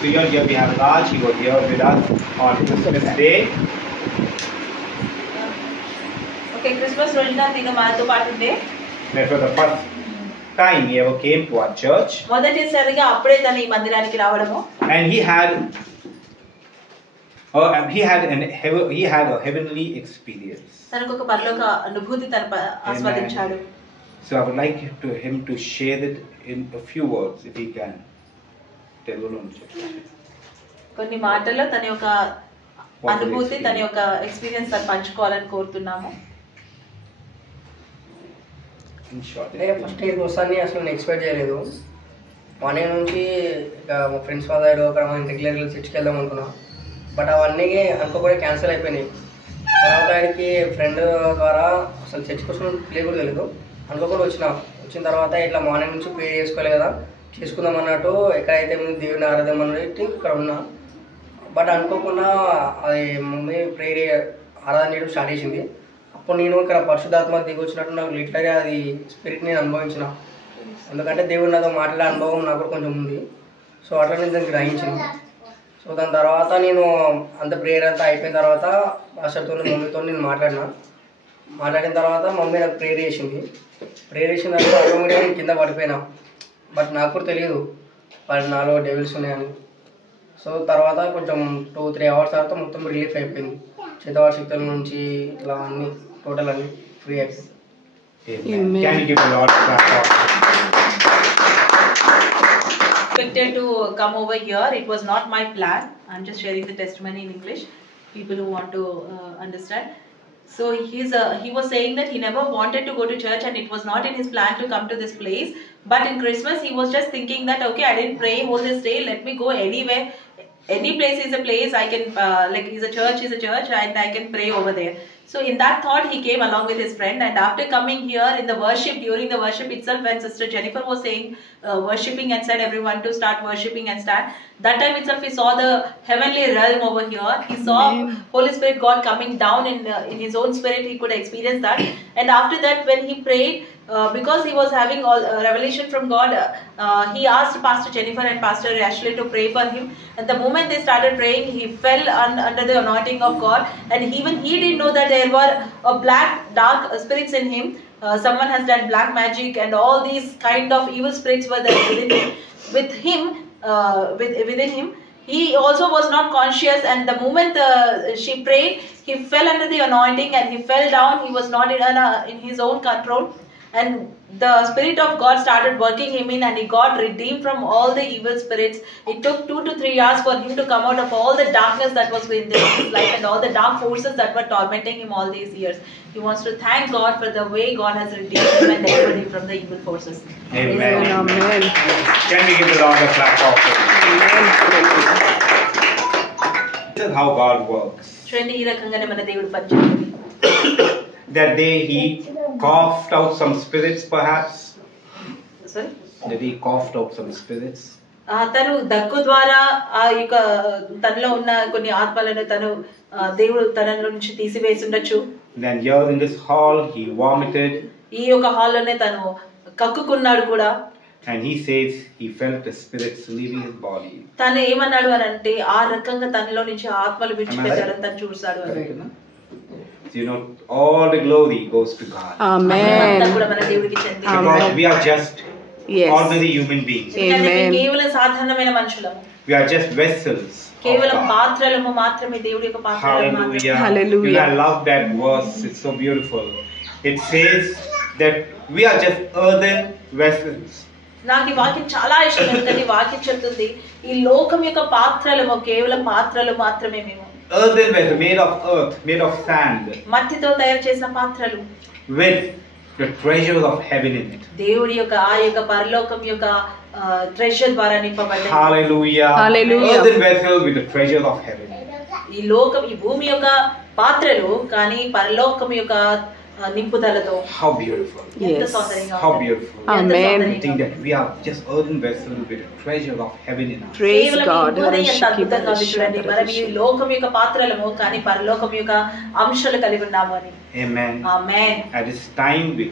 So here we have Raj. He was here with us on Christmas Day. Okay, Christmas రోజున మీతో మాతో పాటు ఉండే. That was the first time he ever came to our church. మొదటిసారిగా అప్పుడే తను ఈ మందిరానికి రావడము. And he had a heavenly experience. తనకు ఒక పరలోక అనుభూతి తన ఆస్వాదించాడు. So I would like him to share it in a few words, if he can. కొన్ని మాటల్లో తన యొక్క అనుభూతి, తన యొక్క ఎక్స్పీరియన్స్ తను పంచుకోవాలని కోరుతున్నాము. ఫస్ట్ ఇయర్కి వస్తాను అసలు నేను ఎక్స్పెక్ట్ చేయలేదు. మార్నింగ్ నుంచి ఇక మా ఫ్రెండ్స్ వాళ్ళ ఒక రెగ్యులర్గా చర్చికి వెళ్దాం అనుకున్నాం. బట్ అవన్నీ అనుకోకుండా క్యాన్సిల్ అయిపోయినాయి. తర్వాత ఆయనకి ఫ్రెండ్ ద్వారా అసలు చర్చికి వచ్చిన ప్లే కూడా తెలియదు. అనుకోకుండా వచ్చిన తర్వాత ఇట్లా మార్నింగ్ నుంచి ప్రే చేసుకోవాలి కదా, చేసుకుందాం అన్నట్టు ఎక్కడైతే మేము దేవుని ఆరాధన అన్నట్టు ఇక్కడ ఉన్నా. బట్ అనుకోకుండా అది మమ్మీ ప్రేయర్ ఆరాధన చేయడం స్టార్ట్ చేసింది. అప్పుడు నేను ఇక్కడ పరిశుద్ధాత్మ దిగి వచ్చినట్టు నాకు లిటరల్గా అది స్పిరిట్ నేను అనుభవించిన. ఎందుకంటే దేవుడు నాతో మాట్లాడే అనుభవం నాకు కూడా కొంచెం ఉంది. సో అట్లా నేను దానికి గ్రహించాను. సో దాని తర్వాత నేను అంత ప్రేయర్ అంతా అయిపోయిన తర్వాత పాస్టర్తో మమ్మీతో నేను మాట్లాడిన తర్వాత మమ్మీ నాకు ప్రేయర్ చేసింది. ప్రేయర్ చేసిన తర్వాత ఆటోమేటిక్గా నేను కింద పడిపోయినా. బట్ నాకు కూడా తెలియదు వాళ్ళు నాలో డెవిల్స్ ఉన్నాయని. సో తర్వాత కొంచెం 2-3 అవర్స్ తర్వాత మొత్తం రిలీఫ్ అయిపోయింది. చేతవాడ శక్తుల నుంచి ఇట్లా అన్ని టోటల్ అన్ని ఫ్రీ అయిపోయింది. Expected to come over here. It was not my plan. I'm just sharing the testimony in English. People who want to understand. So he was saying that he never wanted to go to church and it was not in his plan to come to this place. But in Christmas he was just thinking that okay, I didn't pray whole this day. Let me go anywhere. Any place is a place. I can is a church and I can pray over there. So in that thought he came along with his friend, and after coming here in the worship, during the worship itself, when Sister Jennifer was saying worshipping and said everyone to start worshipping and stand, that time itself he saw the heavenly realm over here. He saw Holy Spirit God coming down in his own spirit. He could experience that, and after that when he prayed, because he was having all revelation from God, he asked Pastor Jennifer and Pastor Ashley to pray for him. And the moment they started praying, he fell under the anointing of God, and even he didn't know that there were black dark spirits in him. Someone has done black magic and all these kind of evil spirits were there within him. He also was not conscious, and the moment she prayed, he fell under the anointing and he fell down. He was not in his own control, and the Spirit of God started working him in, and he got redeemed from all the evil spirits. It took 2 to 3 years for him to come out of all the darkness that was in his life and all the dark forces that were tormenting him all these years. He wants to thank God for the way God has redeemed him and delivered him from the evil forces. Amen. Amen. Can we give the Lord a clap of praise? This is how God works. చూడండి, ఈ రకంగానే మన దేవుడు పనిచేస్తాడు. That day he coughed out some spirits, perhaps. Sorry? That he coughed out some spirits. తను దగ్గు ద్వారా ఆ యొక్క తనలో ఉన్న కొన్ని ఆత్మలను తను దేవుడు తనలో నుంచి తీసివేసి ఉండొచ్చు. Then here in this hall he vomited. ఈ యొక్క హాల్లోనే తను కక్కుకున్నాడు కూడా. And he says he felt the spirits leaving his body. తను ఏమన్నాడు అని అంటే ఆ రకంగా తనలో నుంచి ఆత్మలు విడిచిపెట్టారని తను చూసాడు అని. You know, all the glory goes to God. Amen. Because we are just ordinary human beings. Amen. కేవలం సాధారణమైన మనుషులము. We are just vessels. కేవలం పాత్రలము మాత్రమే, దేవుడి యొక్క పాత్రలు మాత్రమే. Hallelujah. I love that verse. It's so beautiful. It says that we are just earthen vessels. నాకు ఈ వాక్యం చాలా ఇష్టం. ఎందుకంటే ఈ వాక్యం చెప్తుంది ఈ లోకం యొక్క పాత్రలము, కేవలం పాత్రలు మాత్రమే మేము. Earthen vessel, made of earth, made of sand. మట్టితో తయారు చేసిన పాత్రలు. With the treasures of heaven in it. దేవుడి యొక్క ఆ యొక్క పరలోకం యొక్క ట్రెజర్ ద్వారా నింపబడ్డాయి. Hallelujah. Hallelujah. Earthen vessel with the treasures of heaven. ఈ లోకం, ఈ భూమి యొక్క పాత్రలు, కానీ పరలోకం యొక్క నింపుదలతో. How beautiful. ఎంత సౌందర్యంగా. How beautiful. Amen. I think that we are just earthen vessels with the treasure of heaven in us. Praise God. మనం ఈ లోకం యొక్క పాత్రలము, కానీ పరలోకం యొక్క అంశాలు కలిగి ఉన్నాము అని. Amen. Amen. At this time we